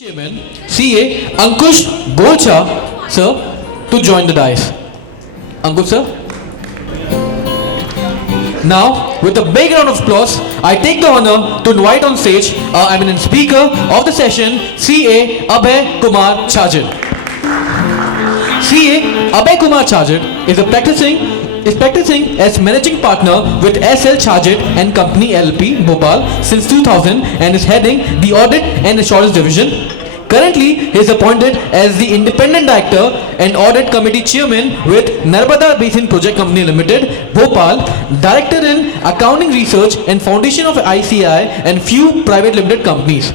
Chairman CA Ankush Golcha, sir, to join the dais. Ankush, sir. Now, with a big round of applause, I take the honor to invite on stage our eminent speaker of the session, CA Abhay Kumar Chajit. CA Abhay Kumar Chajit is practicing as managing partner with SL Chajit and Company LP Bhopal since 2000 and is heading the audit and assurance division. Currently, he is appointed as the independent director and audit committee chairman with Narmada Basin Project Company Limited, Bhopal, director in accounting research and foundation of ICI and few private limited companies.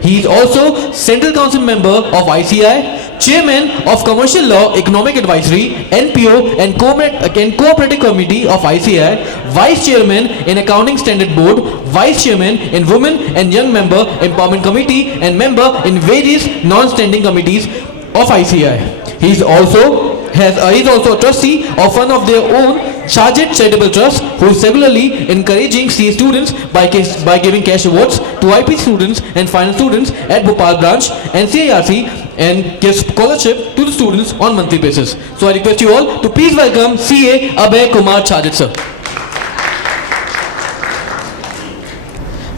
He is also Central Council member of ICI, Chairman of Commercial Law Economic Advisory, NPO and Cooperative Committee of ICI, Vice Chairman in Accounting Standard Board, Vice Chairman in Women and Young Member Empowerment Committee and member in various non-standing committees of ICI. He is also a trustee of one of their own Chajit Charitable Trust, who is regularly encouraging CA students by giving cash awards to IP students and final students at Bhopal branch and CIRC and gives scholarship to the students on monthly basis. So I request you all to please welcome CA Abhay Kumar Chajit, sir.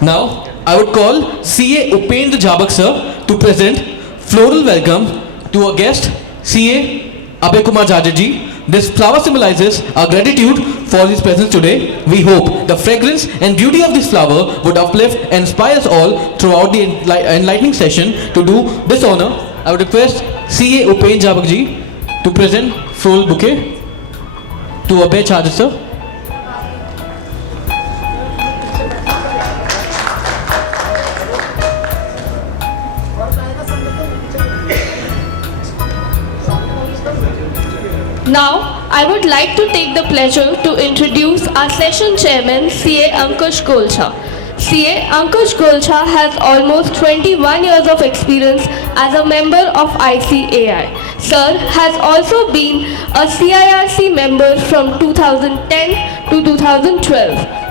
Now I would call CA Upendra Jhabak, sir, to present floral welcome to our guest CA Abhay Kumar Chajit ji. This flower symbolizes our gratitude for his presence today. We hope the fragrance and beauty of this flower would uplift and inspire us all throughout the enlightening session. To do this honor, I would request CA Upendra Jhabak ji to present floral bouquet to Abhay Chajit, sir. Now, I would like to take the pleasure to introduce our session chairman, CA Ankush Golcha. CA Ankush Golcha has almost 21 years of experience as a member of ICAI. Sir has also been a CIRC member from 2010 to 2012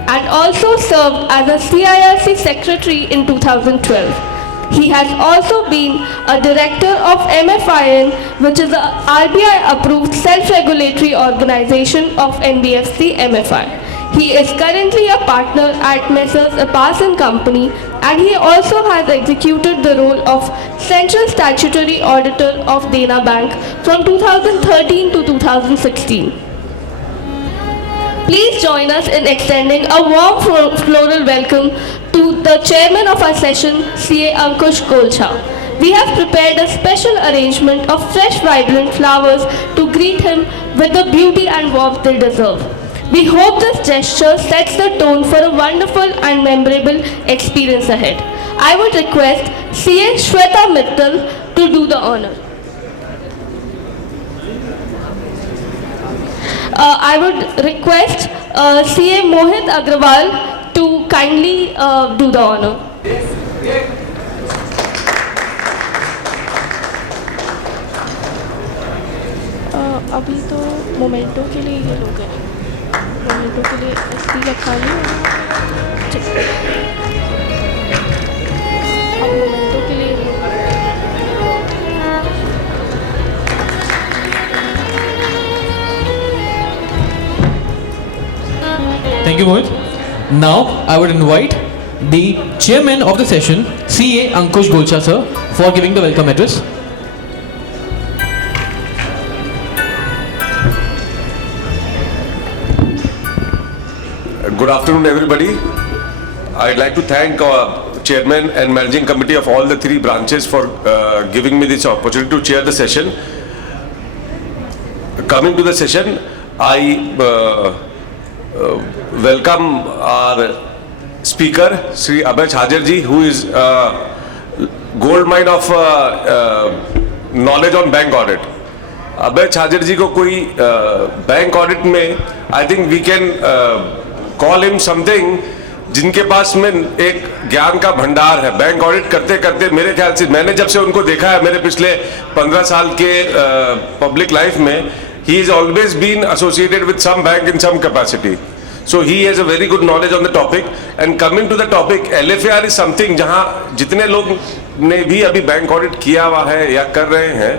and also served as a CIRC secretary in 2012. He has also been a director of MFIN, which is a RBI-approved self-regulatory organization of NBFC MFI. He is currently a partner at Messrs. Abbas & Company, and he also has executed the role of Central Statutory Auditor of Dena Bank from 2013 to 2016. Please join us in extending a warm floral welcome to the chairman of our session, CA Ankush Golcha. We have prepared a special arrangement of fresh, vibrant flowers to greet him with the beauty and warmth they deserve. We hope this gesture sets the tone for a wonderful and memorable experience ahead. I would request CA Shweta Mittal to do the honor. I would request CA Mohit Agrawal to kindly do the honor. अभी तो memento के लिए ये लोग हैं, memento के लिए speaker खाली अब मोमेंटो के लिए Thank you, Mohit. Now, I would invite the chairman of the session, CA Ankush Golcha, sir, for giving the welcome address. Good afternoon, everybody. I'd like to thank our chairman and managing committee of all the three branches for giving me this opportunity to chair the session. Coming to the session, I welcome our speaker, Sri Abhay Chajit ji, who is gold mine of knowledge on bank audit. Abhay Chajit ji को कोई bank audit में I think we can call him something जिनके पास में एक ज्ञान का भंडार है। बैंक ऑडिट करते करते मेरे ख्याल से मैंने जब से उनको देखा है मेरे पिछले 15 साल के पब्लिक लाइफ में, he has always been associated with some bank in some capacity. So he has a very good knowledge on the topic. And coming to the topic, LFAR is something जहाँ जितने लोग ने भी अभी bank audit किया हुआ है या कर रहे हैं,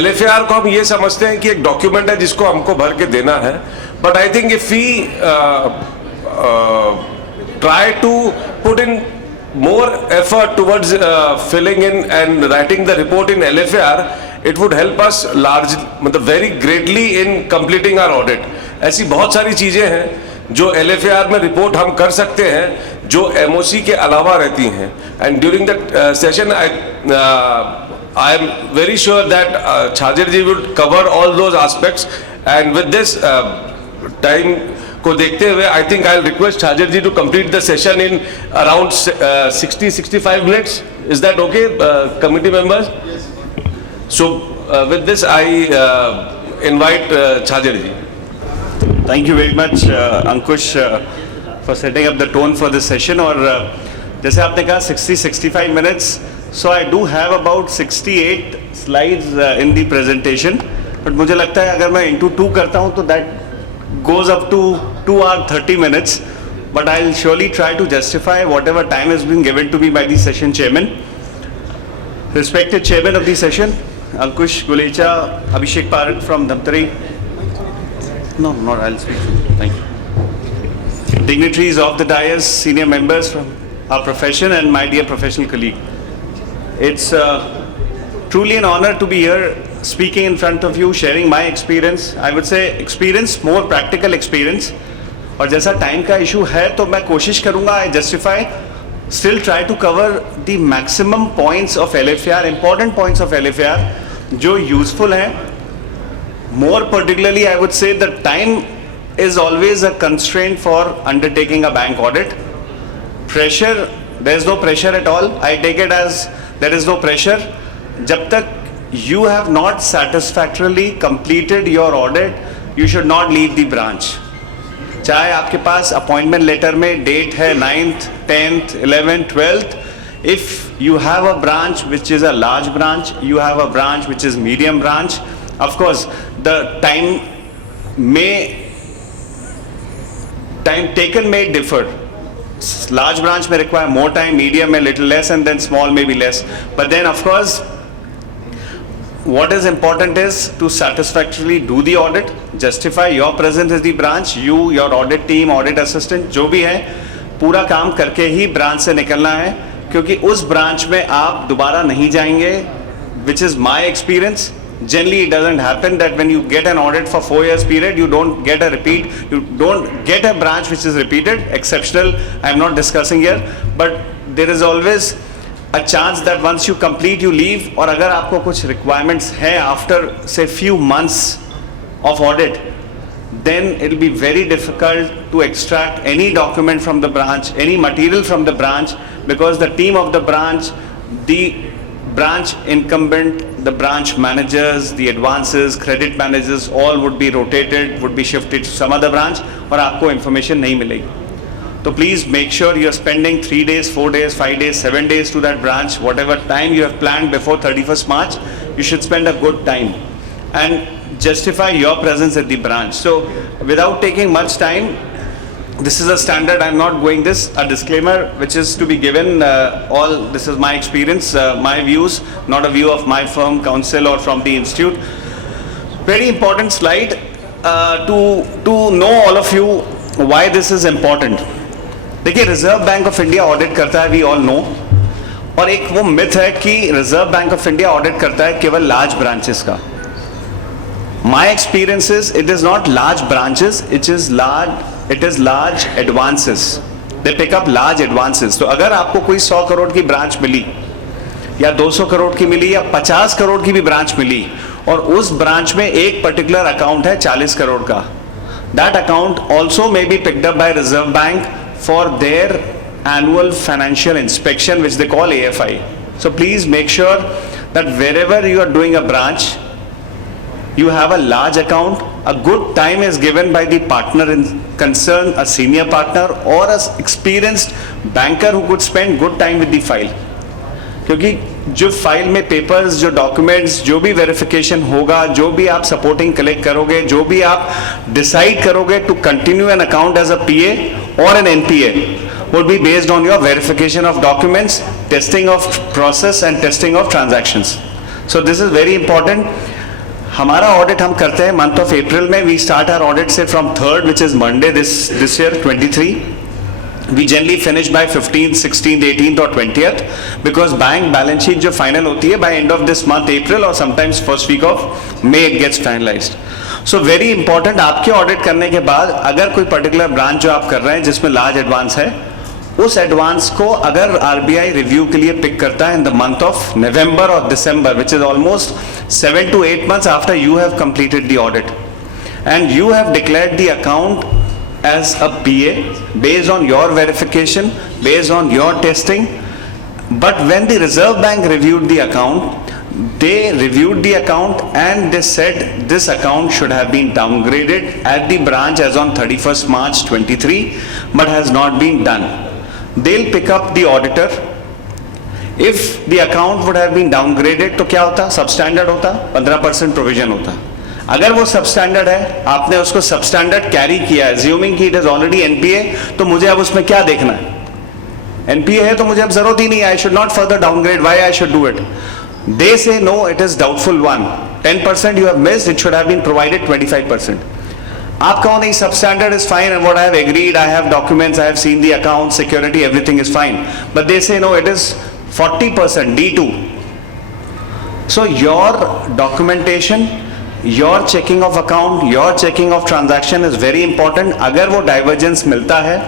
LFAR को हम ये समझते हैं कि एक डॉक्यूमेंट है जिसको हमको भर के देना है. But I think if we try to put in more effort towards filling in and writing the report in LFAR, it would help us large, मतलब very greatly in completing our audit. ऐसी बहुत सारी चीजें हैं जो LFAR में report हम कर सकते हैं जो MOC के अलावा रहती हैं. And during that session, I am very sure that Chhajer ji would cover all those aspects. And with this time को देखते हुए, I think I'll request Chhajer ji to complete the session in around 60-65 minutes. Is that okay, committee members? Yes. So with this, I invite Chhajer ji. Thank you very much, Ankush, for setting up the tone for this session. और जैसे आपने कहा 60-65 minutes, so I do have about 68 slides in the presentation. But मुझे लगता है अगर मैं into 2 करता हूँ तो that goes up to 2 hours 30 minutes. But I'll surely try to justify whatever time has been given to me by the session chairman. Respected chairman of the session, Ankush Gulecha, Abhishek Parakh from Dhamtari. No, not I'll speak. Thank you. Dignitaries of the dais, senior members from our profession, and my dear professional colleague. It's truly an honor to be here speaking in front of you, sharing my experience. I would say experience, more practical experience. और जैसा time का issue है तो मैं कोशिश करूंगा, I justify, still try to cover the maximum points of LFAR, important points of LFAR जो useful हैं. More particularly, I would say the time is always a constraint for undertaking a bank audit. Pressure, there is no pressure at all. I take it as there is no pressure. जब तक you have not satisfactorily completed your audit, you should not leave the branch. चाहे आपके पास appointment letter में date है 9th, 10th, 11th, 12th, if you have a branch which is a large branch, you have a branch which is medium branch, of course the time taken may differ. Large branch may require more time, medium may little less, and then small may be less. But then of course what is important is to satisfactorily do the audit, justify your presence as the branch, you, your audit team, audit assistant, जो भी है पूरा काम करके ही branch से निकलना है, क्योंकि उस ब्रांच में आप दोबारा नहीं जाएंगे, which is my experience. Generally it doesn't happen that when you get an audit for 4 years period, you don't get a repeat, you don't get a branch which is repeated, exceptional, I am not discussing here, but there is always a chance that once you complete you leave. और अगर आपको कुछ requirements हैं after say few months of audit, then it will be very difficult to extract any document from the branch, any material from the branch, because the team of the branch, the branch incumbent, the branch managers, the advances, credit managers, all would be rotated, would be shifted to some other branch, और आपको information नहीं मिलेगी. So please make sure you are spending 3 days, 4 days, 5 days, 7 days to that branch. Whatever time you have planned before 31st March, you should spend a good time and justify your presence at the branch. So without taking much time, this is a standard, I'm not going this, a disclaimer which is to be given, this is my experience, my views, not a view of my firm, counsel or from the institute. Very important slide to know all of you why this is important. देखिए reserve Bank of India audit करता है, we all know, और एक वो myth है कि Reserve Bank of India audit करता है केवल लार्ज ब्रांचेस का. My experience is it is not large branches, it is large advances. They pick up large advances. तो अगर आपको कोई 100 करोड़ की ब्रांच मिली या 200 करोड़ की मिली या 50 करोड़ की भी ब्रांच मिली और उस ब्रांच में एक पर्टिकुलर अकाउंट है 40 करोड़ का, that account also may be picked up by Reserve Bank for their annual financial inspection, which they call AFI. So please make sure that wherever you are doing a branch, you have a large account, a good time is given by the partner in concern, a senior partner or an experienced banker who could spend good time with the file. क्योंकि जो file में papers, जो documents, जो भी verification होगा, जो भी आप सपोर्टिंग कलेक्ट करोगे, जो भी आप डिसाइड करोगे to continue an account as a PA और an NPA, would be based on your verification of documents, testing of process and testing of transactions. So this is very important. हमारा audit हम करते हैं month of April में. We start our audit से from 3rd which is Monday this year 23. We generally finish by 15th, 16th, 18th or 20th because bank balance sheet जो final होती है by end of this month April or sometimes first week of May it gets finalized. So very important, आपके audit करने के बाद अगर कोई particular branch जो आप कर रहे हैं जिसमें लार्ज एडवांस है, उस एडवांस को अगर आरबीआई रिव्यू के लिए पिक करता है in the month of November और December which is almost 7 to 8 months after you have completed the audit and you have declared the account as a PA based on your verification, based on your testing. But when the Reserve Bank reviewed the account, they reviewed the account and they said this account should have been downgraded at the branch as on 31st March 23 but has not been done. They'll pick up the auditor. If the account would have been downgraded तो क्या होता? Substandard होता, 15% provision होता. अगर वो substandard है, आपने उसको सबस्टैंडर्ड कैरी किया है, assuming कि it is already NPA, तो मुझे अब उसमें क्या देखना है? NPA है तो मुझे अब जरूरत ही नहीं है. I should not further downgrade. Why I should do it? They say no, it is doubtful one. 10% you have missed. It should have been provided 25%. आप कहो नहीं, substandard is fine and what I have agreed, I have documents, I have seen the account, security, everything is fine. But they say no, it is 40% D2. So your documentation, your checking of account, your checking of transaction is very important. अगर वो divergence मिलता है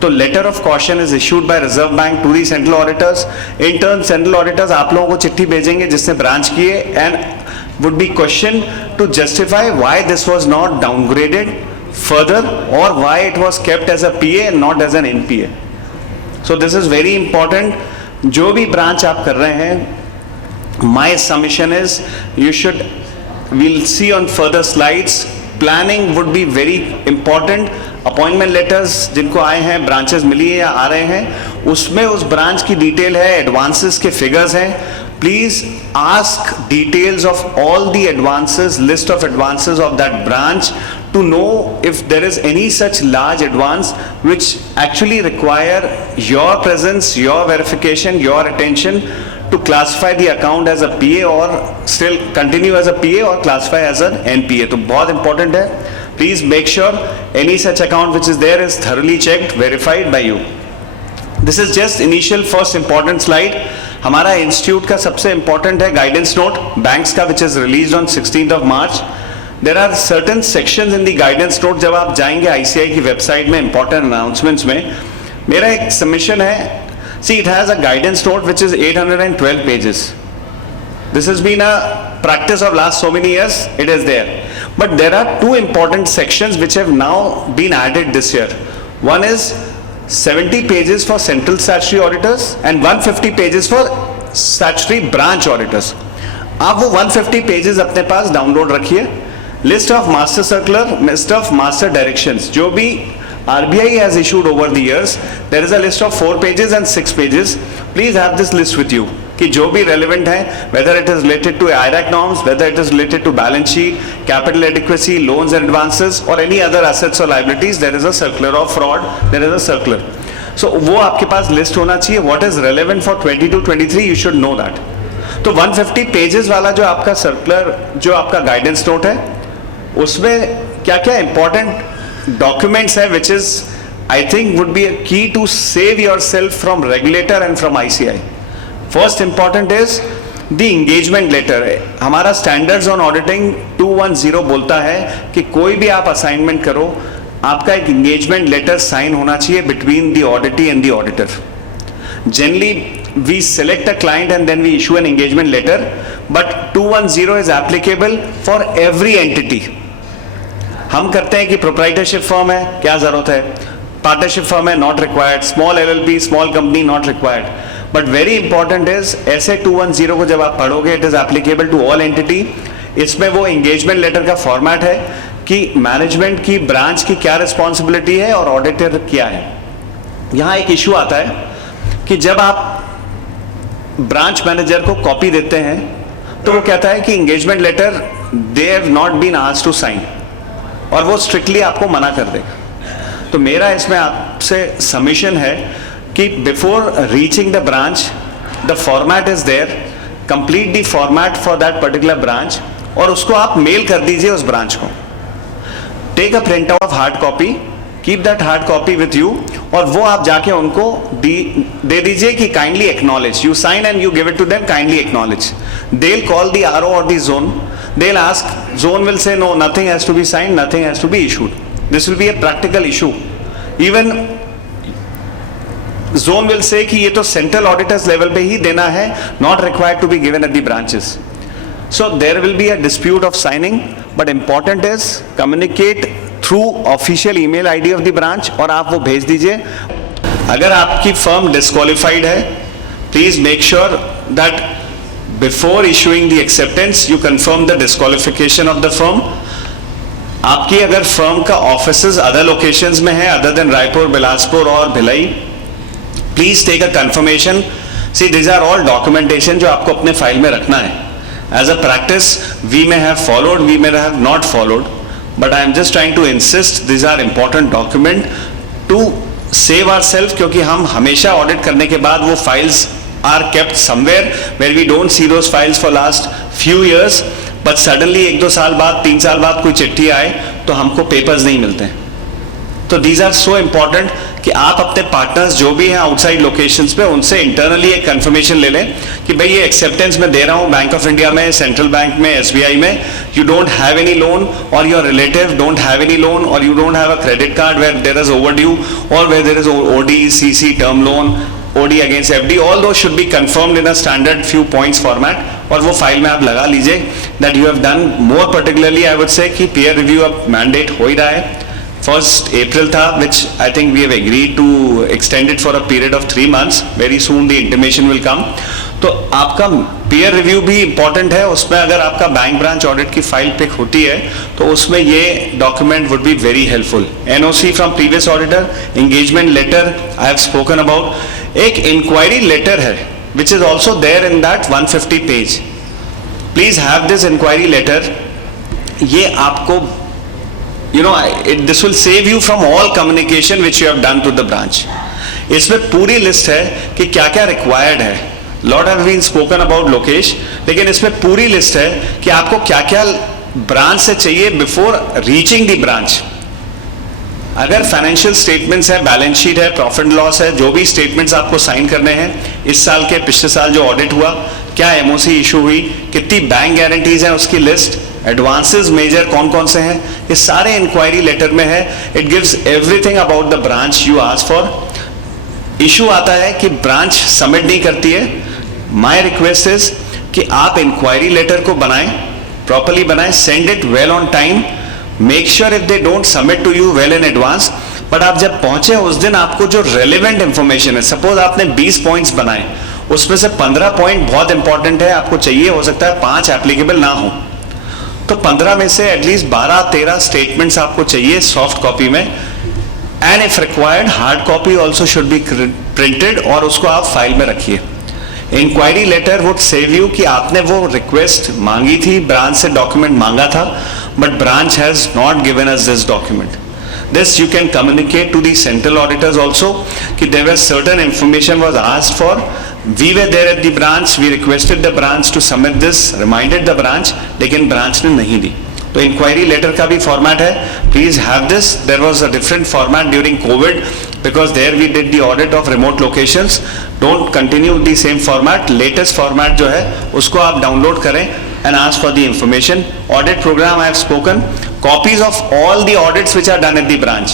तो letter of caution is issued by Reserve Bank to the central auditors. In turn central auditors आप लोगों को चिट्ठी भेजेंगे जिसने ब्रांच किए and would be questioned to justify why this was not downgraded further or why it was kept as a PA and not as an NPA. So this is very important. जो भी branch आप कर रहे हैं, my submission is you should, we'll see on further slides, planning would be very important. Appointment letters जिनको आए हैं, branches मिली है या आ रहे हैं, उसमें उस ब्रांच की डिटेल है, एडवांसेस के फिगर्स हैं. Please ask details of all the advances, list of advances of that branch to know if there is any such large advance which actually require your presence, your verification, your attention to classify the account as a PA or still continue as a PA or classify as an NPA. तो बहुत important है. Please make sure any such account which is there is thoroughly checked, verified by you. This is just initial first important slide. हमारा institute का सबसे important है guidance note banks का which is released on 16th of March. There are certain sections in the guidance note. जब आप जाएंगे ICI की website में important announcements में, मेरा एक सबमिशन है. See, it has a guidance note which is 812 pages. This has been a practice of last so many years. It is there, but there are two important sections which have now been added this year. One is 70 pages for central statutory auditors and 150 pages for statutory branch auditors. आप वो 150 pages अपने पास download रखिए. List of master circular, list of master directions, जो भी RBI has issued over the years, there is a list of 4 pages and 6 pages. Please have this list with you कि जो भी relevant है, whether it is related to IRAC norms, whether it is related to balance sheet, capital adequacy, loans and advances or any other assets or liabilities, there is a circular of fraud, there is a circular. So वो आपके पास list होना चाहिए. What is relevant for 22-23, you should know that. तो 150 pages वाला जो आपका circular, जो आपका गाइडेंस नोट है, उसमें क्या क्या इंपॉर्टेंट डॉक्यूमेंट्स है which is I think would be a key to save yourself from regulator and from ICI. First important is the engagement letter. हमारा स्टैंडर्ड्स ऑन ऑडिटिंग 210 बोलता है कि कोई भी आप असाइनमेंट करो, आपका एक इंगेजमेंट लेटर साइन होना चाहिए between the auditee and the auditor. Generally we select a client and then we issue an engagement letter, but 210 is applicable for every entity. हम करते हैं कि प्रोप्राइटरशिप फर्म है, क्या जरूरत है, पार्टनरशिप फर्म है, not required, small LLP, small company, not required. But very important is ऐसे 210 को जब आप पढ़ोगे, it is applicable to all entity. इसमें वो एंगेजमेंट लेटर का फॉर्मेट है कि मैनेजमेंट की, ब्रांच की क्या रिस्पॉन्सिबिलिटी है और ऑडिटर क्या है. यहाँ एक इशू आता है कि जब आप ब्रांच मैनेजर को कॉपी देते हैं तो वो कहता है कि engagement letter they have not been asked to sign, और वो स्ट्रिक्टली आपको मना कर देगा. तो मेरा इसमें आपसे सबमिशन है कि before reaching the branch the format is there, complete the format for that particular branch और उसको आप मेल कर दीजिए उस ब्रांच को. Take a print out of hard copy, keep that hard copy with you और वो आप जाके उनको दे दीजिए कि kindly acknowledge. You sign and you give it to them, kindly acknowledge. They will call the RO और the zone. They will ask, zone will say no, nothing has to be signed, nothing has to be issued. This will be a practical issue. Even zone will say कि ये तो central auditors level पे ही देना है, not required to be given at the branches. So there will be a dispute of signing, but important is communicate through official email ID of the branch और आप वो भेज दीजिए. अगर आपकी firm disqualified है, please make sure that before issuing the acceptance you confirm the disqualification of the firm. आपकी अगर firm का offices other locations में है other than रायपुर, बिलासपुर और Bhilai, please take a confirmation. See, these are all documentation जो आपको अपने फाइल में रखना है. As a practice, we may have followed, we may have not followed, but I am just trying to insist these are important document to save ourselves, क्योंकि हम हमेशा audit करने के बाद वो files are kept somewhere where we don't see those files for last few years, but suddenly 1-2 साल बाद, 3 साल बाद कोई चिट्ठी आए तो हमको papers नहीं मिलते हैं. तो these are so important कि आप अपने पार्टनर्स जो भी हैं आउटसाइड लोकेशंस पे उनसे इंटरनली एक कंफर्मेशन ले लें कि भाई ये एक्सेप्टेंस मैं दे रहा हूँ बैंक ऑफ इंडिया में, सेंट्रल बैंक में, एसबीआई में. You don't have any loan or your relative don't have any loan or you don't have a credit card where there is overdue or where there is OD, CC, term loan, OD against FD. All those should be confirmed in a standard few points format और वो file में आप लगा लीजिए that you have done. More particularly I would say कि peer review अब mandate हो ही रहा है. 1st April था, which I think we have agreed to extend it for a period of 3 months. Very soon the intimation will come. तो आपका peer review भी important है. उसमें अगर आपका बैंक ब्रांच ऑडिट की फाइल पिक होती है तो उसमें ये document would be very helpful. NOC from previous auditor, engagement letter I have spoken about. एक inquiry letter है which is also there in that 150 page. Please have this inquiry letter. ये आपको this will save you from all communication which you have done to the branch. इसमें पूरी list है कि क्या क्या रिक्वायर्ड है. Lot have been spoken about Lokesh, लेकिन इसमें पूरी लिस्ट है कि आपको क्या क्या ब्रांच से चाहिए बिफोर रीचिंग द ब्रांच. अगर फाइनेंशियल स्टेटमेंट्स है, बैलेंस शीट है, प्रॉफिट लॉस है, जो भी स्टेटमेंट्स आपको साइन करने हैं इस साल के, पिछले साल जो ऑडिट हुआ, क्या एमओसी इशू हुई, कितनी बैंक गारंटीज हैं उसकी लिस्ट, एडवांसेस मेजर कौन कौन से हैं, ये सारे इंक्वायरी लेटर में है. It gives everything about the branch you ask for. Issue आता है कि ब्रांच सबमिट नहीं करती है. माय रिक्वेस्ट इज कि आप इंक्वायरी लेटर को बनाएं, प्रॉपर्ली बनाएं, send it well on time. Make sure if they don't submit to you well in advance, but आप जब पहुंचे उस दिन आपको जो रेलिवेंट इंफॉर्मेशन है, सपोज आपने 20 पॉइंट्स बनाए, उसमें से 15 पॉइंट बहुत इंपॉर्टेंट है, आपको चाहिए, हो सकता है 5 एप्लीकेबल ना हो, तो 15 में से एटलीस्ट 12-13 स्टेटमेंट्स आपको चाहिए सॉफ्ट कॉपी में. And if required hard copy also should be printed और उसको आप फाइल में रखिए. Enquiry letter would save you कि आपने वो रिक्वेस्ट मांगी थी, ब्रांच से डॉक्यूमेंट मांगा था, but branch has not given us this document. This you can communicate to the central auditors also कि there was certain information was asked for. We were there at the branch, we requested the branch to submit this, reminded the branch, लेकिन branch ने नहीं दी. तो inquiry letter का भी format है. Please have this. There was a different format during COVID because there we did the audit of remote locations. Don't continue the same format. Latest format जो है उसको आप download करें and ask for the information. Audit program I have spoken. Copies of all the audits which are done at the branch.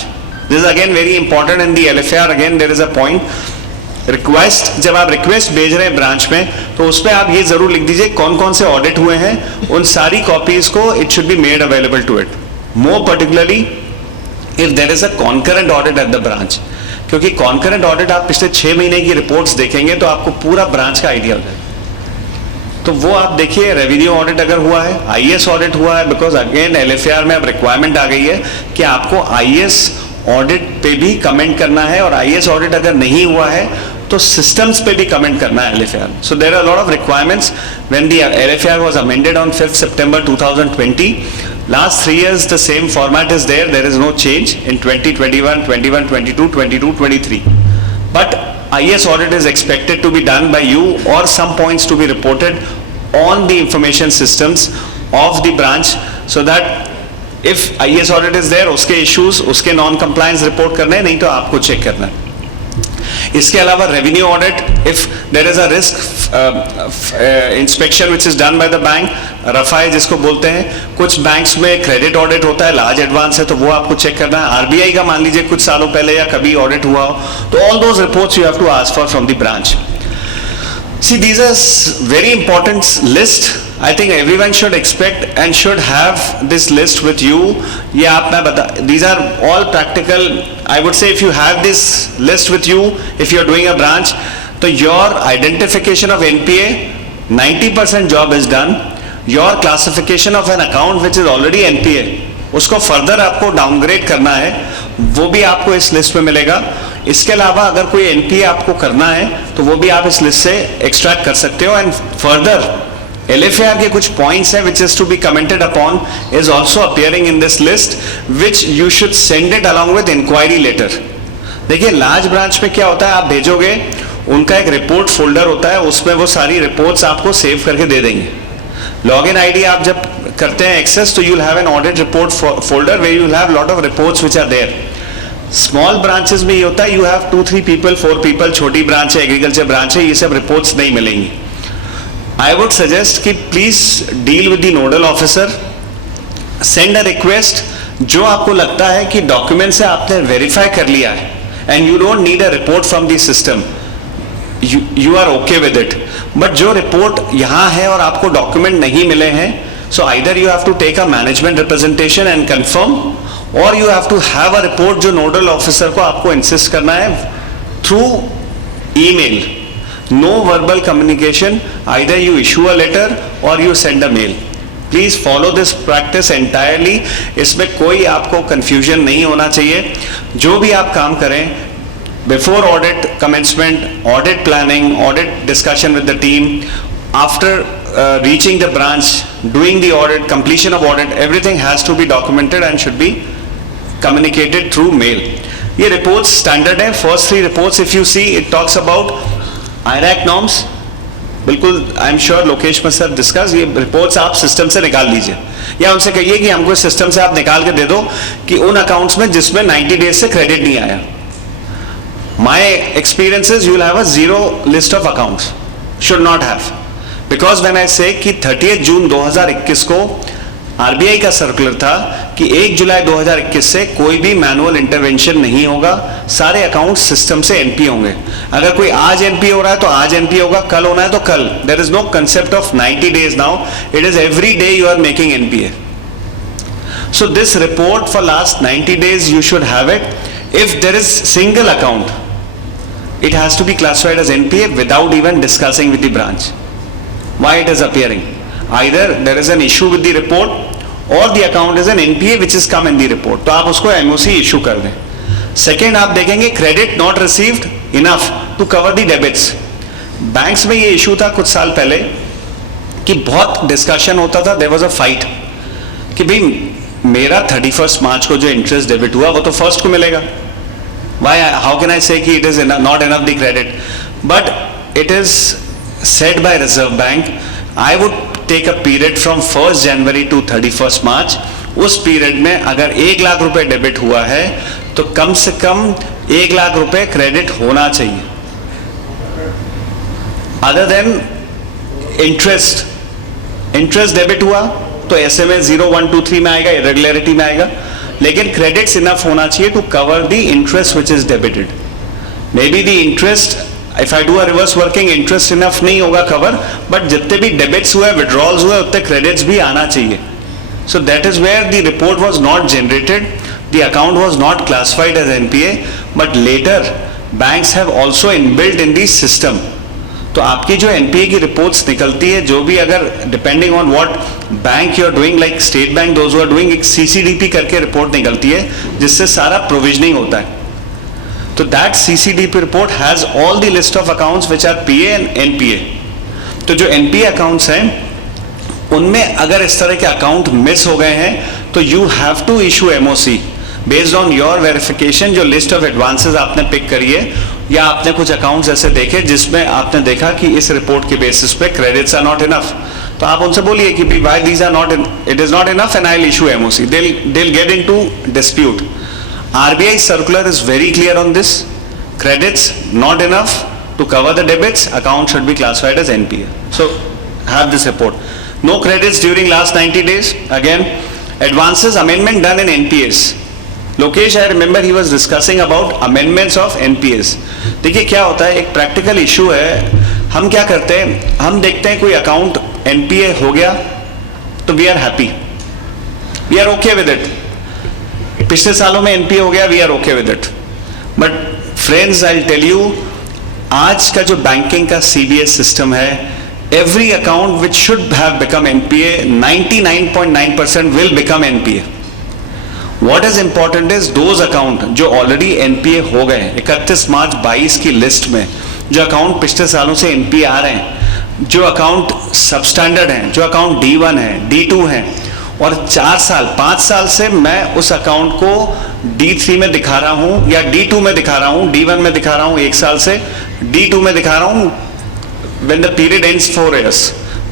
This is again very important in the LFR. Again there is a point. Request, जब आप request भेज रहे हैं branch में तो उसमें आप ये जरूर लिख दीजिए कौन कौन से ऑडिट हुए हैं, उन सारी कॉपीज को it should be made available to it. More particularly if there is a concurrent audit at the branch. क्योंकि concurrent audit आप पिछले 6 महीने की रिपोर्ट्स देखेंगे तो आपको पूरा ब्रांच का आइडिया हो जाएगा. तो वो आप देखिए, रेवेन्यू ऑडिट अगर हुआ है, आईएएस ऑडिट हुआ है, बिकॉज अगेन एलएफआर में अब रिक्वायरमेंट आ गई है कि आपको आईएएस ऑडिट पे भी कमेंट करना है, और आईएएस ऑडिट अगर नहीं हुआ है तो सिस्टम्स पे भी कमेंट करना है LFR. So there are lot of requirements. When the LFR was amended on 5 सितंबर 2020, Last 3 years, the same format is there. There is no change in 2021, 21, 22, 22, 23. But IS audit is expected to be done by you or some points to be reported on the information systems of the branch so that if IS audit is there, उसके issues, उसके non-compliance report करने हैं, नहीं तो आपको check करना है. इसके अलावा revenue audit, if there is a risk inspection which is done by the bank, रफाई जिसको बोलते हैं, कुछ बैंक्स में क्रेडिट ऑडिट होता है, लार्ज एडवांस है तो वो आपको चेक करना है. आरबीआई का मान लीजिए कुछ सालों पहले या कभी ऑडिट हुआ हो तो all those reports you have to ask for from the branch. See, these are very important list. I think everyone should expect and should have this list with you. ये आप मैं बता, these are all practical. I would say if you have this list with you, if you are doing a branch, तो your identification of NPA, 90% job is done. Your classification of an account which is already NPA, उसको further आपको downgrade करना है, वो भी आपको इस list में मिलेगा. इसके अलावा अगर कोई एनपीए आपको करना है तो वो भी आप इस लिस्ट से एक्सट्रैक्ट कर सकते हो. एंड फर्दर एलएफएआर के कुछ पॉइंट्स हैं which is to be commented upon is also appearing in this list which you should send it along with enquiry letter. देखिए लार्ज ब्रांच में क्या होता है, आप भेजोगे, उनका एक रिपोर्ट फोल्डर होता है, उसमें वो सारी रिपोर्ट्स आपको सेव करके दे देंगे. लॉग इन आईडी आप जब करते हैं एक्सेस तो you'll have an audit report folder where you'll have lot of reports which are there. Small branches में ये होता है, यू हैव 2-3 पीपल 4 पीपल, छोटी ब्रांच है, एग्रीकल्चर ब्रांच है, ये सब रिपोर्ट्स नहीं मिलेंगी. आई वुड सजेस्ट कि please deal with the nodal officer, send a request. जो आपको लगता है कि डॉक्यूमेंट से आपने वेरीफाई कर लिया है and you don't need a report from the system, you are okay with it. But जो रिपोर्ट यहाँ है और आपको डॉक्यूमेंट नहीं मिले हैं, so either you have to take a management representation and confirm, or you have to have a report जो nodal officer को आपको इंसिस्ट करना है through email. No verbal communication, either you issue a letter or you send a mail. Please follow this practice entirely. इसमें कोई आपको confusion नहीं होना चाहिए. जो भी आप काम करें, before audit commencement, audit planning, audit discussion with the team, after reaching the branch, doing the audit, completion of audit, everything has to be documented and should be communicated through mail. ये reports standard है. First 3 reports if you see, it talks about IRAC norms. बिल्कुल I am sure Lokesh में sir discuss, ये reports आप system से निकाल लीजिए या उनसे कहिए कि हमको सिस्टम से आप निकाल के दे दो कि उन अकाउंट्स में जिसमें 90 डेज से क्रेडिट नहीं आया. My experiences, you will have a 0 list of accounts, should not have. Because when I से कि 30 जून 2021 को आरबीआई का सर्कुलर था कि 1 जुलाई 2021 से कोई भी मैनुअल इंटरवेंशन नहीं होगा, सारे अकाउंट सिस्टम से एनपी होंगे. अगर कोई आज एनपी हो रहा है तो आज एनपी होगा, कल होना है तो कल. There is no concept of 90 days now, it is every day you are making NPA. So this report for last 90 days you should have it. If there is single account, it has to be classified as NPA without even discussing with the branch. Why it is appearing? Either there is an issue with the report or the account is an NPA which is come in the report. तो आप उसको MOC issue कर दें. Second आप देखेंगे credit not received enough to cover the debits. Banks में ये issue था कुछ साल पहले कि बहुत discussion होता था, there was a fight कि भाई मेरा 31 मार्च को जो interest debit हुआ वो तो first को मिलेगा. Why? How can I say कि it is not enough the credit? But it is said by Reserve Bank, I would take a period from 1st January to 31st March. उस period में अगर 1 लाख रुपए debit हुआ है तो कम से कम 1 लाख रुपए क्रेडिट होना चाहिए. अदर देन इंटरेस्ट डेबिट हुआ तो SMA 0, 1, 2, 3 में आएगा, इरेगुलरिटी में आएगा, लेकिन क्रेडिट्स इनफ होना चाहिए to cover the interest which is debited. May be the interest, if I do a reverse working, interest enough नहीं होगा कवर, बट जितने भी डेबिट्स हुए, विड्रॉल्स हुए, उतने क्रेडिट्स भी आना चाहिए. So that is where the report was not generated, the account was not classified as NPA, but later banks have also inbuilt in the system. तो आपकी जो NPA की रिपोर्ट्स निकलती है, जो भी अगर depending on what bank you are doing, like state bank those who are doing, एक CCDP करके रिपोर्ट निकलती है जिससे सारा प्रोविजनिंग होता है. तो that CCDP report has all the list of accounts which are PA and NPA. तो जो NPA अकाउंट्स हैं उनमें अगर इस तरह के अकाउंट मिस हो गए हैं तो you have to issue MOC based on your verification. जो लिस्ट ऑफ एडवांसेस आपने पिक करी है, या आपने कुछ अकाउंट्स ऐसे देखे जिसमें आपने देखा कि इस रिपोर्ट के बेसिस पे क्रेडिट्स आर नॉट इनफ, तो आप उनसे बोलिए कि why these are not, it is not enough and I will issue MOC. They will get into dispute. RBI circular is very clear on this. Credits not enough to cover the debits, account should be classified as NPA. So have this report. No credits during last 90 days. Again, advances amendment done in NPAs. Lokesh, I remember he was discussing about amendments of NPAs. देखिए क्या होता है, एक practical issue है। हम क्या करते हैं, हम देखते हैं कोई अकाउंट NPA हो गया तो we are happy, we are okay with it. पिछले सालों में NPA हो गया, we are okay with it. But friends, I tell you, आज का जो बैंकिंग का CBS सिस्टम है, every account which should have become NPA, 99.9% will become NPA. What is important is those account जो already NPA हो गए, 31 मार्च 22 की list में जो अकाउंट पिछले सालों से NPA आ रहे हैं, जो अकाउंट सबस्टैंडर्ड हैं, जो अकाउंट D1 है, D2 है, और 4 साल 5 साल से मैं उस अकाउंट को D3 में दिखा रहा हूं या D2 में दिखा रहा हूं, D1 में दिखा रहा हूं 1 साल से, D2 में दिखा रहा हूं when the period ends 4 years,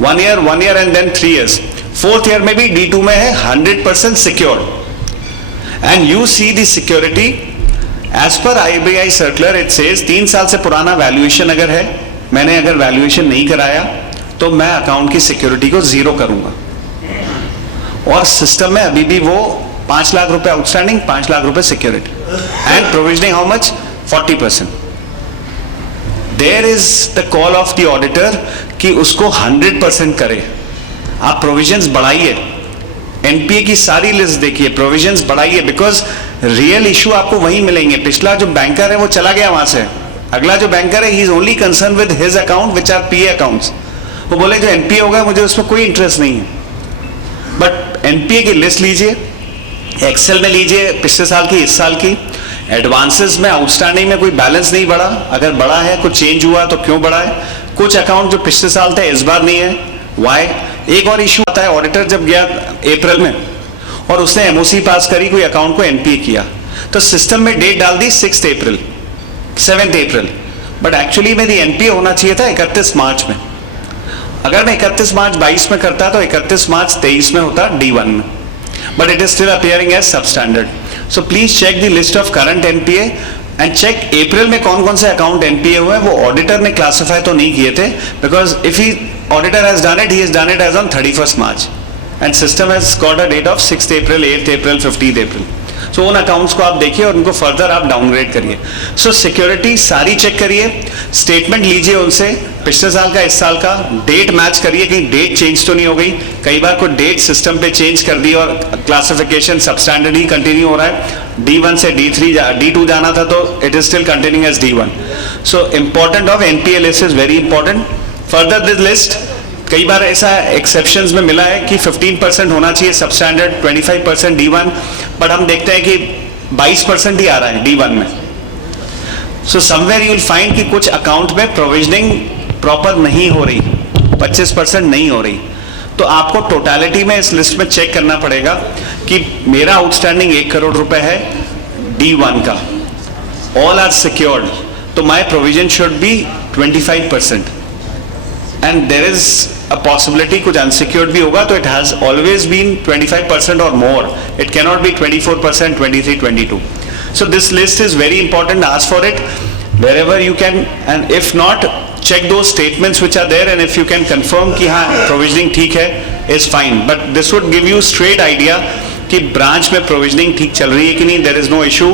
1 year and then 3 years, 4th year में भी D2 में है 100% secured, and you see the security as per RBI circular, it says 3 साल से पुराना वैल्यूएशन अगर है, मैंने अगर वैल्यूएशन नहीं कराया तो मैं अकाउंट की सिक्योरिटी को 0 करूंगा। और सिस्टम में अभी भी वो 5 लाख रुपए आउटस्टैंडिंग, 5 लाख रुपए security, and provisioning how much, 40%। There is the call of the auditor कि उसको 100% करे। आप प्रोविजंस बढ़ाइए, एनपीए की सारी लिस्ट देखिए, प्रोविजंस बढ़ाइए, बिकॉज रियल इशू आपको वही मिलेंगे। पिछला जो बैंकर है वो चला गया वहां से, अगला जो बैंकर है he is only concern with his account which are PA accounts. वो बोले जो एनपीए हो गया मुझे उसमें कोई इंटरेस्ट नहीं है। बट एनपीए की लिस्ट लीजिए, एक्सेल में लीजिए पिछले साल की, इस साल की, एडवांसेस में आउटस्टैंडिंग में कोई बैलेंस नहीं बढ़ा, अगर बढ़ा है कुछ चेंज हुआ तो क्यों बढ़ा है। कुछ अकाउंट जो पिछले साल थे इस बार नहीं है, वाई। एक और इशू आता है, ऑडिटर जब गया अप्रैल में और उसने एमओसी पास करी, कोई अकाउंट को एनपीए किया, तो सिस्टम में डेट डाल दी 6 अप्रैल, 7 अप्रैल, बट एक्चुअली मेरी एनपीए होना चाहिए था 31 मार्च में। अगर मैं 31 मार्च 22 में करता तो 31 मार्च 23 में होता D1 में, but it is still appearing as substandard. So please check the list of current NPA and check अप्रैल में कौन कौन से अकाउंट NPA हुए हैं। वो ऑडिटर ने क्लासिफाई तो नहीं किए थे, because if he auditor has done it, he has done it as on 31st March and system has got a date of 6th April, 8th April, 15th April. So उन accounts को आप देखिए और उनको फर्दर आप downgrade करिए। सो security सारी check करिए, स्टेटमेंट लीजिए उनसे, पिछले साल का, इस साल का, डेट मैच करिए, कहीं डेट चेंज तो नहीं हो गई। कई बार कोई डेट सिस्टम पे चेंज कर दी और क्लासिफिकेशन सबस्टैंडर्ड ही कंटिन्यू हो रहा है, D1 से D3 D2 जाना था तो it is still continuing as D1। So important of NPA list is very important. Further this list, कई बार ऐसा एक्सेप्शंस में मिला है कि 15% होना चाहिए सबस्टैंडर्ड, 25% D1, बट हम देखते हैं कि 22% ही आ रहा है D1 में। So somewhere you will find कि कुछ अकाउंट में प्रोविजनिंग प्रॉपर नहीं हो रही, 25% नहीं हो रही, तो आपको टोटलिटी में इस लिस्ट में चेक करना पड़ेगा कि मेरा आउटस्टैंडिंग 1 करोड़ रुपए है D1 का, ऑल आर सिक्योर्ड, तो my provision should be 25%, and there is a possibility कुछ unsecured भी होगा, तो it has always been 25% or more. It cannot be 24%, 23, 22. So this list is very important. Ask for it wherever you can, and if not, check those statements which are there, and if you can confirm कि हाँ provisioning ठीक है, is fine. But this would give you straight idea कि branch में provisioning ठीक चल रही है कि नहीं. There is no issue.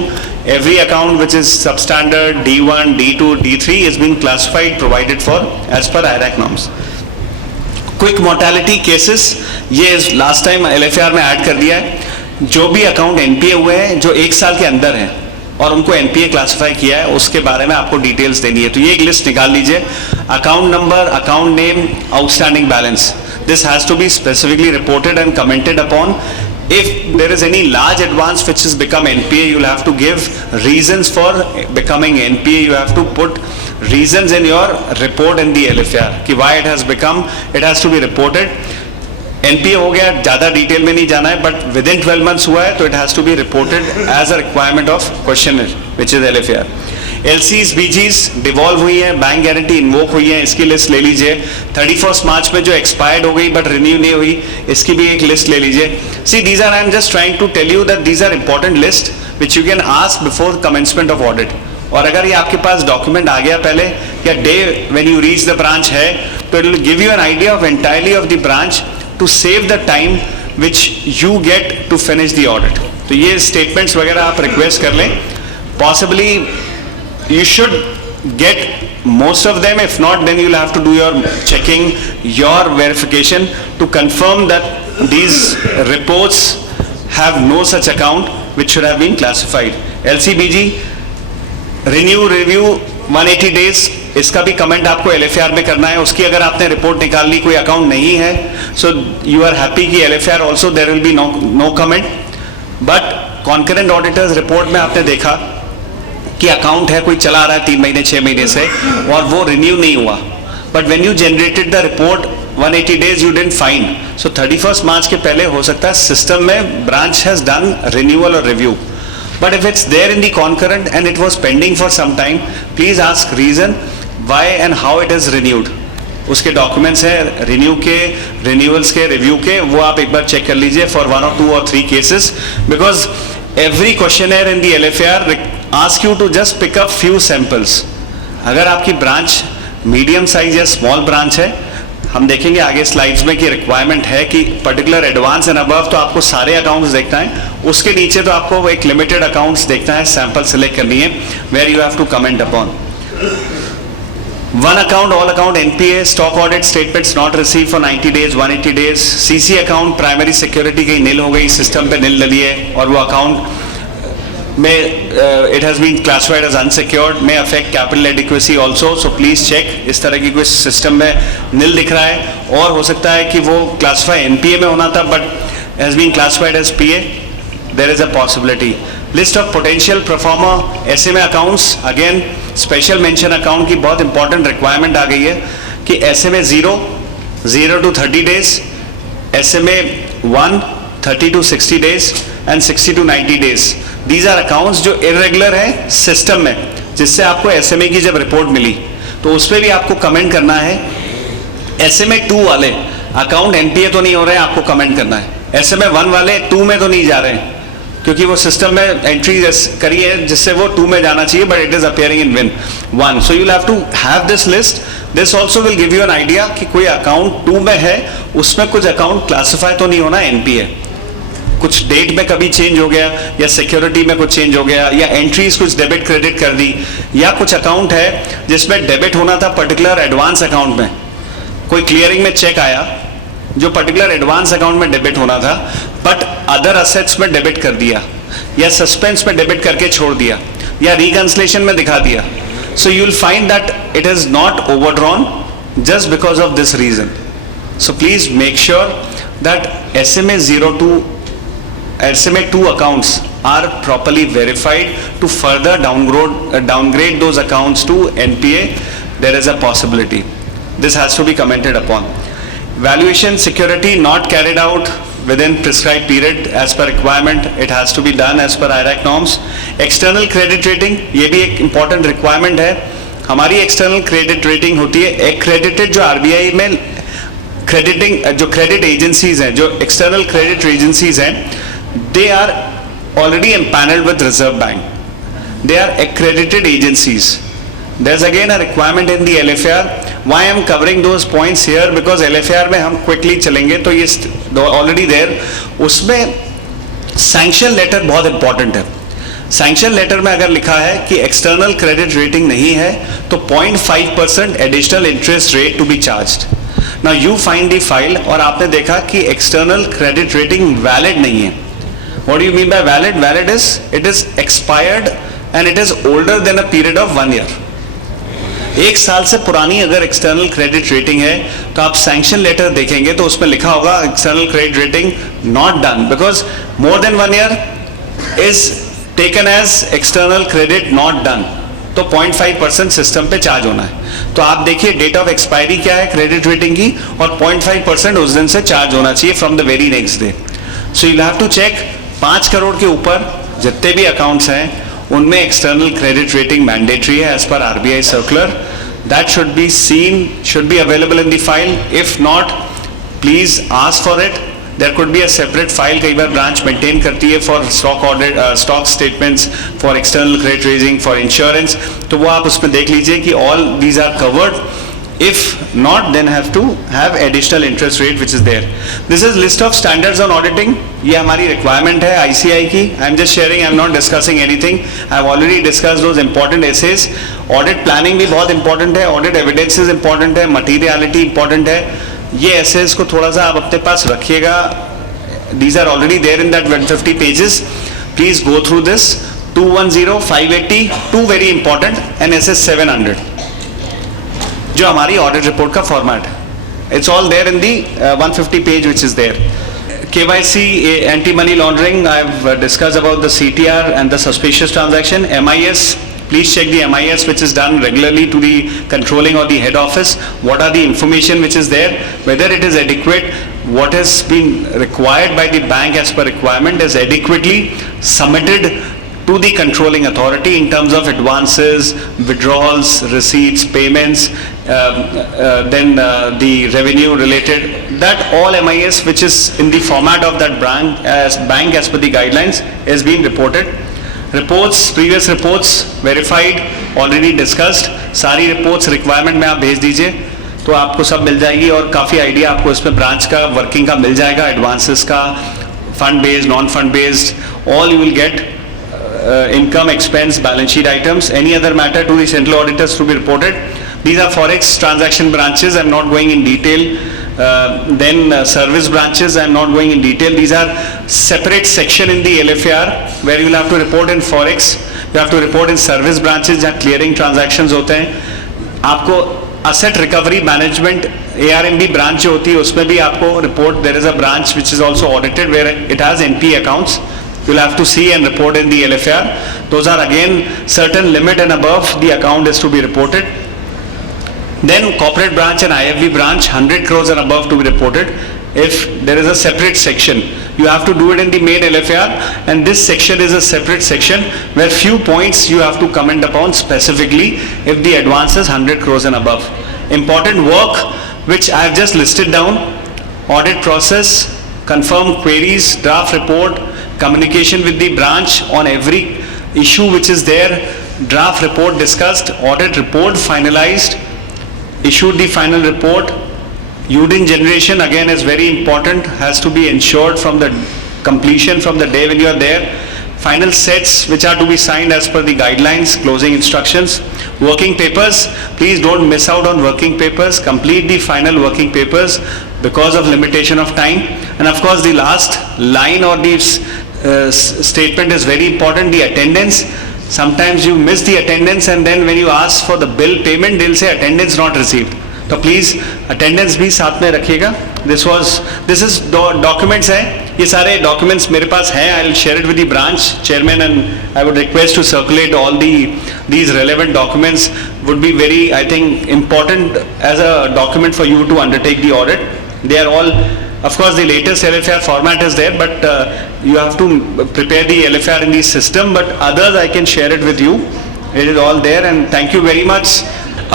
Every account which is substandard, D1, D2, D3 is being classified, provided for as per IRAC norms. Quick mortality cases, ये last time LFR में ऐड कर दिया है। जो भी अकाउंट एनपीए हुए हैं जो 1 साल के अंदर हैं और उनको एनपीए क्लासिफाई किया है, उसके बारे में आपको डिटेल्स देनी है, तो ये एक लिस्ट निकाल लीजिए। Account number, account name, outstanding balance, this has to be specifically reported and commented upon. If there is any large advance which has become NPA, you will have to give reasons for becoming NPA. You have to put reasons in your report in the LFR कि why it has become, it has to be reported. NPA हो गया, ज़्यादा detail में नहीं जाना है, but with in 12 months हुआ है तो it has to be reported as a requirement of questioner which is LFR. LCs, BGs devolved हुई है, बैंक गारंटी इन्वोक हुई है, इसकी लिस्ट ले लीजिए. 31 मार्च में जो एक्सपायर्ड हो गई बट रिन्यू नहीं हुई, इसकी भी एक लिस्ट ले लीजिए. See these are, I am just trying to tell you that these are important list which you can ask before commencement of audit. और अगर ये आपके पास डॉक्यूमेंट आ गया पहले या day when you reach the branch है, तो it will give you an idea of entirely of the branch to save the time which you get to finish the audit. तो ये स्टेटमेंट्स वगैरह आप रिक्वेस्ट कर लें. Possibly you should get most of them. If not, then you'll have to do your checking, your verification to confirm that these reports have no such account which should have been classified. LCBG renew review 180 days, इसका भी comment आपको LFR में करना है. उसकी अगर आपने report निकाल ली, कोई अकाउंट नहीं है, so you are happy कि LFR also there will be no comment. But concurrent auditors report में आपने देखा कि अकाउंट है, कोई चला रहा है 3 महीने 6 महीने से और वो रिन्यू नहीं हुआ. But when you generated the report 180 days you didn't find. So 31 March के पहले हो सकता है सिस्टम में ब्रांच हैज डन रिन्यूअल और review. But if it's there in the concurrent and it was pending for some time, please ask reason why and how it is renewed. उसके documents हैं renew के, renewals के, review के, वो आप एक बार चेक कर लीजिए for 1 or 2 or 3 cases. Because every questionnaire in the LFR ask you to just pick up few samples. अगर आपकी ब्रांच मीडियम साइज या स्मॉल ब्रांच है, हम देखेंगे आगे स्लाइड्स में कि रिक्वायरमेंट है कि पर्टिकुलर एडवांस एंड अबव तो आपको सारे अकाउंट्स देखना है, उसके नीचे तो आपको एक लिमिटेड अकाउंट्स देखना है, सैंपल सेलेक्ट करनी है where you have to comment upon. One account, all account, NPA, stock audit statements not received for 90 days, 180 days. CC account, primary security कहीं नील हो गई, सिस्टम पे नील डली है और वो अकाउंट में it has been classified as unsecured, may affect capital adequacy also, so please check. इस तरह की कोई सिस्टम में नील दिख रहा है और हो सकता है कि वो क्लासिफाई NPA में होना था but has been classified as PA. There is a possibility. List of potential performer SMA accounts, again special mention account की बहुत इंपॉर्टेंट रिक्वायरमेंट आ गई है कि SMA 0 to 30 days, SMA 1 30 to 60 days and 60 to 90 days. These are accounts जो irregular है system में, जिससे आपको SMA की जब रिपोर्ट मिली तो उस पर भी आपको कमेंट करना है. SMA 2 वाले अकाउंट NPA तो नहीं हो रहे हैं, आपको कमेंट करना है. SMA 1 वाले 2 में तो नहीं जा रहे हैं क्योंकि वो सिस्टम में एंट्री करी है जिससे वो 2 में जाना चाहिए, but it is appearing in 1. So you have to have this list. This also will give you an idea कि कोई अकाउंट 2 में है, उसमें कुछ अकाउंट क्लासिफाई तो नहीं होना NPA. कुछ डेट में कभी चेंज हो गया या सिक्योरिटी में कुछ चेंज हो गया या एंट्रीज कुछ डेबिट क्रेडिट कर दी, या कुछ अकाउंट है जिसमें डेबिट होना था पर्टिकुलर एडवांस अकाउंट में, कोई क्लियरिंग में चेक आया जो पर्टिकुलर एडवांस अकाउंट में डेबिट होना था बट अदर असेट्स में डेबिट कर दिया, या सस्पेंस में डेबिट करके छोड़ दिया, या रिकंसलेशन में दिखा दिया. So you will find that it is not overdrawn just because of this reason. So please make sure that SMA 2 accounts are properly verified to further downgrade those accounts to NPA. There is a possibility. This has to be commented upon. Valuation security not carried out within prescribed period as per requirement. It has to be done as per IRAC norms. External credit rating, ये भी एक important requirement है. हमारी external credit rating होती है accredited, जो RBI में crediting जो credit agencies हैं, जो external credit agencies हैं, they are already empaneled with Reserve Bank. They are accredited agencies. There's again a requirement in the LFR. Why I am covering those points here? Because LFR में हम quickly चलेंगे तो ये already there. उसमें sanction letter बहुत important है. Sanction letter में अगर लिखा है कि external credit rating नहीं है तो 0.5% additional interest rate to be charged. Now you find the file और आपने देखा कि external credit rating valid नहीं है. What do you mean by valid? Valid is it is expired and it is older than a period of 1 year. 1 साल से पुरानी अगर एक्सटर्नल क्रेडिट रेटिंग है तो आप सैंक्शन लेटर देखेंगे तो उसमें लिखा होगा external credit rating not done because more than 1 year is taken as external credit not done. तो तो 0.5% सिस्टम पे चार्ज होना है। तो आप देखिए डेट ऑफ एक्सपायरी क्या है क्रेडिट रेटिंग की, और 0.5% उस दिन से चार्ज होना चाहिए from the very next day. So you have to check 5 crore के ऊपर जितने भी अकाउंट्स हैं उनमें एक्सटर्नल क्रेडिट रेटिंग मैंडेटरी है as per RBI circular. That should be seen, should be available in the file. If not, please ask for it. There could be a separate file, कई बार branch maintain करती है for stock audit, stock statements, for external credit rating, for insurance, तो वो आप उसमें देख लीजिए कि all these are covered. If not, then have to have additional interest rate which is there. This is list of standards on auditing. ये हमारी requirement है ICAI की. I'm just sharing, I'm not discussing anything. I've already discussed those important essays. Audit planning भी बहुत important है, audit evidences important है, materiality important है. ये essays को थोड़ा सा आप अपने पास रखिएगा. These are already there in that 150 pages. Please go through this. 210, 580, two very important, and SS 700. जो हमारी ऑडिट रिपोर्ट का फॉर्मेट है, it's all there in the 150 page which is there. KYC, anti money laundering, I have discussed about the CTR and the suspicious transaction. MIS, please check the MIS which is done regularly to the controlling or the head office. What are the information which is there, whether it is adequate, what has been required by the bank as per requirement is adequately submitted to the controlling authority in terms of advances, withdrawals, receipts, payments, then the revenue related, that all MIS which is in the format of that bank as per the guidelines is being reported. Reports, previous reports verified, already discussed, सारी reports requirement में आप भेज दीजिए तो आपको सब मिल जाएगी, और काफ़ी आइडिया आपको इसमें ब्रांच का वर्किंग का मिल जाएगा, एडवांसेस का, fund based, non fund based, all you will get. Income, expense, balance sheet items, any other matter to the central auditors to be reported. These are forex transaction branches, I'm not going in detail. Then service branches, I'm not going in detail. These are separate section in the LFAR where you will have to report in forex, you have to report in service branches जहाँ clearing transactions होते हैं। आपको asset recovery management ARMB branch जो होती है उसमें भी आपको report, there is a branch which is also audited where it has NPA accounts. You'll have to see and report in the LFR. Those are again certain limit and above the account is to be reported. Then corporate branch and IFB branch, 100 crores and above to be reported. If there is a separate section, you have to do it in the main LFR, and this section is a separate section where few points you have to comment upon specifically if the advance is 100 crores and above. Important work which I have just listed down: audit process, confirm queries, draft report, communication with the branch on every issue which is there, draft report discussed, audit report finalized, issued the final report. UDIN generation again is very important, has to be ensured from the completion from the day when you are there. Final sets which are to be signed as per the guidelines, closing instructions. Working papers, please don't miss out on working papers, complete the final working papers because of limitation of time. And of course the last line or the statement is very important, the attendance. Sometimes you miss the attendance and then when you ask for the bill payment, they'll say attendance not received. तो please attendance भी साथ में रखिएगा। This is documents हैं, ये सारे documents मेरे पास हैं। I will share it with the branch chairman and I would request to circulate all these relevant documents would be very, I think, important as a document for you to undertake the audit. They are all, of course, the latest LFR format is there, but you have to prepare the LFR in the system, but others I can share it with you. It is all there, and thank you very much.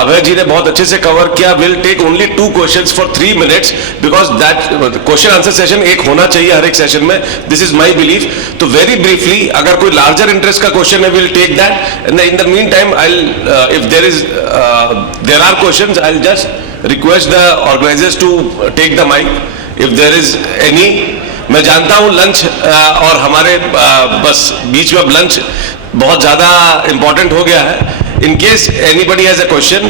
Abhay ji ने बहुत अच्छे से cover किया। Will take only 2 questions for 3 minutes because that question answer session एक होना चाहिए हर एक सेशन में। This is my belief. तो वेरी ब्रीफली, अगर कोई लार्जर इंटरेस्ट का क्वेश्चन है, will take that. In the meantime I if there are questions, I will just request the organisers to take the mic if there is any. मैं जानता हूं lunch और हमारे बस बीच में अब लंच बहुत ज्यादा इंपॉर्टेंट हो गया है। In case anybody has a question.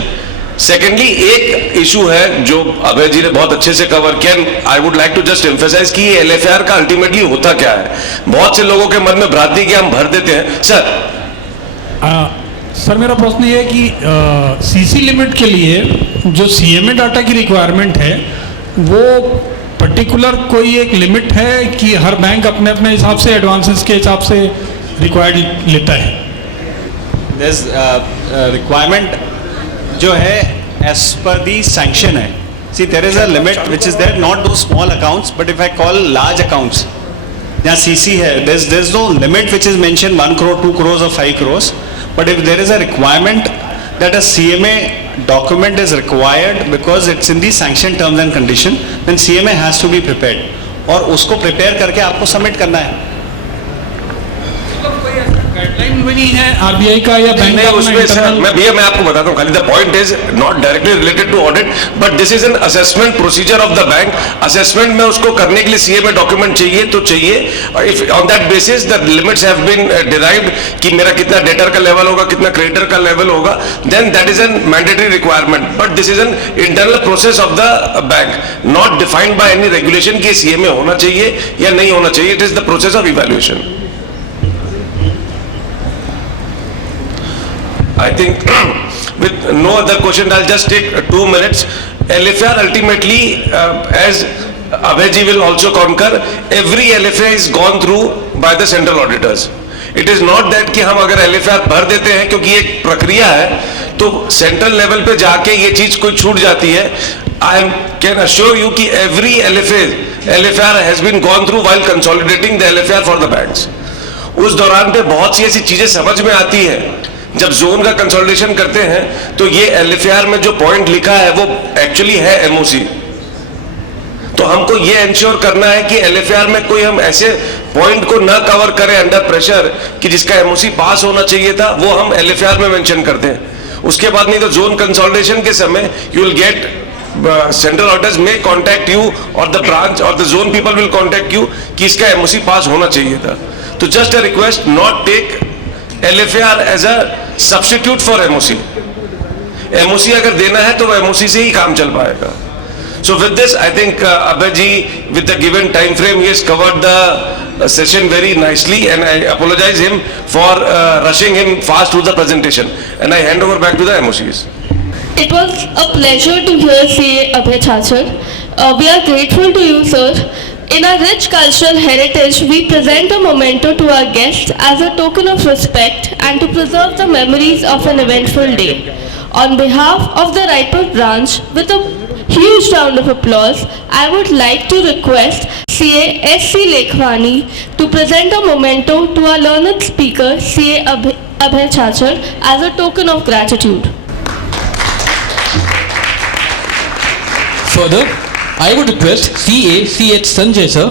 Secondly, एक इशू है जो अभय जी ने बहुत अच्छे से कवर किया। I would like to just emphasise कि ये LFR का अल्टीमेटली होता क्या है। बहुत से लोगों के मन में भ्रांति कि हम भर देते हैं। सर मेरा प्रश्न ये है कि CC लिमिट के लिए जो CMA डाटा की रिक्वायरमेंट है वो पर्टिकुलर कोई एक लिमिट है कि हर बैंक अपने अपने हिसाब से एडवांसेस के हिसाब से रिक्वायर्ड लेता है? दिस रिक्वायरमेंट जो है एज पर दी सैंक्शन है. See there is a limit which is there, not to small accounts but if I call large accounts, जहाँ सीसी है, there is no limit which is mention 1 crore, 2 crores or 5 crores. But if there is a requirement that a CMA document is required because it's in the sanction terms and condition, then CMA has to be prepared. और उसको prepare करके आपको submit करना है. Guideline भी नहीं है RBI का या बैंक नहीं, का उसमें सर मैं आपको बताता हूँ खाली. The point is not directly related to audit, but this is an assessment procedure of the bank. Assessment में उसको करने के लिए सीएमए डॉक्यूमेंट चाहिए तो चाहिए. If on that basis the limits have been derived कि मेरा कितना डेटर का लेवल होगा, कितना क्रेडिटर का लेवल होगा, then that is an mandatory requirement. But this is an internal process of the bank, not defined by any regulation कि CMA होना चाहिए या नहीं होना चाहिए. It is the process of evaluation. I think with no other question, I'll just take 2 minutes. LFR ultimately, as Abhay ji will also concur, every LFA is gone through by the central auditors. It is not that कि हम अगर LFR भर देते हैं क्योंकि एक प्रक्रिया है तो सेंट्रल लेवल पे जाके ये चीज कोई छूट जाती है. I can assure you कि every LFR has been gone through while consolidating the LFR for the banks. उस दौरान पे बहुत सी ऐसी चीजें समझ में आती है. जब जोन का कंसोलिडेशन करते हैं तो ये एलएफआर में जो पॉइंट लिखा है वो एक्चुअली है एमओसी. तो हमको ये इंश्योर करना है कि एलएफआर में कोई हम ऐसे पॉइंट को ना कवर करें अंडर प्रेशर कि जिसका एमओसी पास होना चाहिए था, वो हम एलएफआर में मेंशन करते हैं. उसके बाद नहीं तो जोन कंसोलिडेशन के समय you will get central auditors में कॉन्टैक्ट यू और द ब्रांच और the zone people will contact you कि इसका एमओसी पास होना चाहिए था. तो just a request, not take LFAR as a substitute for MOC. MOC अगर देना है तो MOC से ही काम चल पाएगा. So with this, I think Abhay ji, with the given time frame, he has covered the session very nicely, and I apologize him for rushing him fast through the presentation. And I hand over back to the MOCs. It was a pleasure to hear CA Abhay Chachar. We are grateful to you, sir. In our rich cultural heritage, we present a memento to our guests as a token of respect and to preserve the memories of an eventful day. On behalf of the Raipur branch, with a huge round of applause, I would like to request CA S.C. Lekhwani to present a memento to our learned speaker, CA Abhay Chachar, as a token of gratitude. Further, I would request CA C.H. Sanjay sir